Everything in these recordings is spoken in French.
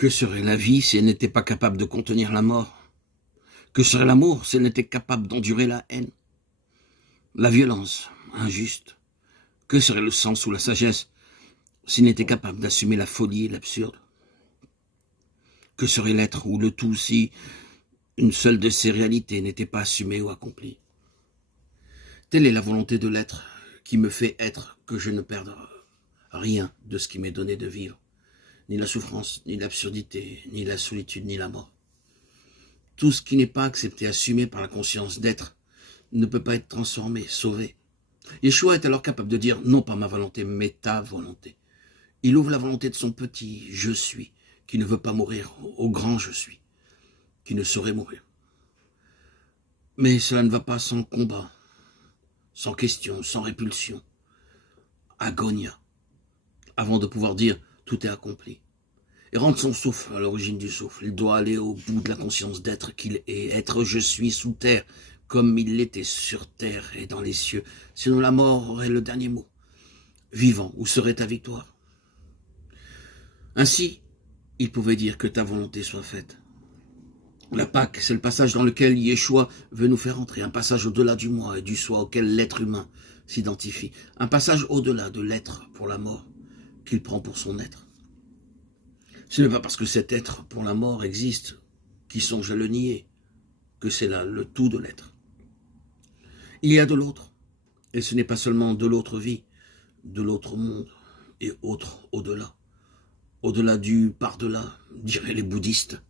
Que serait la vie si elle n'était pas capable de contenir la mort? Que serait l'amour si elle n'était capable d'endurer la haine, la violence injuste? Que serait le sens ou la sagesse s'il n'était capable d'assumer la folie et l'absurde? Que serait l'être ou le tout si une seule de ces réalités n'était pas assumée ou accomplie? Telle est la volonté de l'être qui me fait être, que je ne perde rien de ce qui m'est donné de vivre, ni la souffrance, ni l'absurdité, ni la solitude, ni la mort. Tout ce qui n'est pas accepté, assumé par la conscience d'être, ne peut pas être transformé, sauvé. Yeshua est alors capable de dire non pas ma volonté, mais ta volonté. Il ouvre la volonté de son petit je suis, qui ne veut pas mourir, au grand je suis, qui ne saurait mourir. Mais cela ne va pas sans combat, sans question, sans répulsion. Agonia, avant de pouvoir dire tout est accompli. Et rendre son souffle à l'origine du souffle. Il doit aller au bout de la conscience d'être qu'il est, être je suis sous terre, comme il l'était sur terre et dans les cieux. Sinon la mort aurait le dernier mot. Vivant, où serait ta victoire? Ainsi, il pouvait dire que ta volonté soit faite. La Pâque, c'est le passage dans lequel Yeshua veut nous faire entrer, un passage au-delà du moi et du soi auquel l'être humain s'identifie, un passage au-delà de l'être pour la mort qu'il prend pour son être. Ce n'est pas parce que cet être pour la mort existe qu'il songe à le nier, que c'est là le tout de l'être. Il y a de l'autre, et ce n'est pas seulement de l'autre vie, de l'autre monde et autre au-delà. Au-delà du par-delà, diraient les bouddhistes.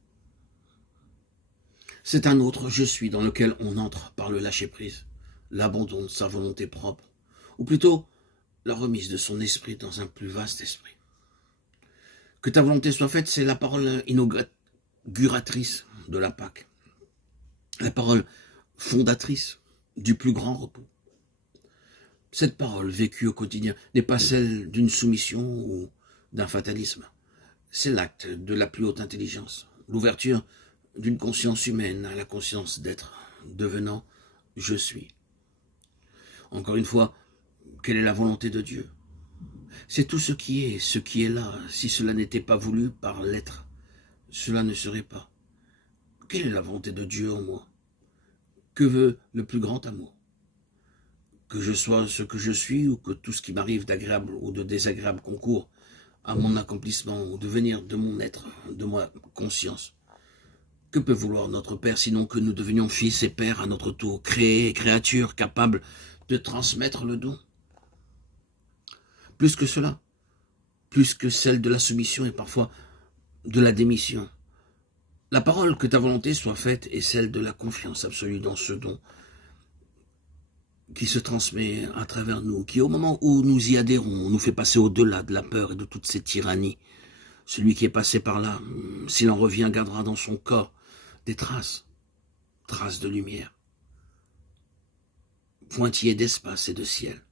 C'est un autre je suis dans lequel on entre par le lâcher-prise, l'abandon de sa volonté propre, ou plutôt la remise de son esprit dans un plus vaste esprit. Que ta volonté soit faite, c'est la parole inauguratrice de la Pâque, la parole fondatrice du plus grand repos. Cette parole vécue au quotidien n'est pas celle d'une soumission ou d'un fatalisme. C'est l'acte de la plus haute intelligence, l'ouverture d'une conscience humaine à la conscience d'être, devenant « je suis ». Encore une fois, quelle est la volonté de Dieu? C'est tout ce qui est là. Si cela n'était pas voulu par l'être, cela ne serait pas. Quelle est la volonté de Dieu en moi? Que veut le plus grand amour? Que je sois ce que je suis ou que tout ce qui m'arrive d'agréable ou de désagréable concourt à mon accomplissement ou devenir de mon être, de ma conscience? Que peut vouloir notre Père sinon que nous devenions fils et pères à notre tour, créés et créatures capables de transmettre le don? Plus que cela, plus que celle de la soumission et parfois de la démission. La parole que ta volonté soit faite est celle de la confiance absolue dans ce don qui se transmet à travers nous, qui au moment où nous y adhérons, nous fait passer au-delà de la peur et de toutes ces tyrannies. Celui qui est passé par là, s'il en revient, gardera dans son corps des traces de lumière, pointillés d'espace et de ciel.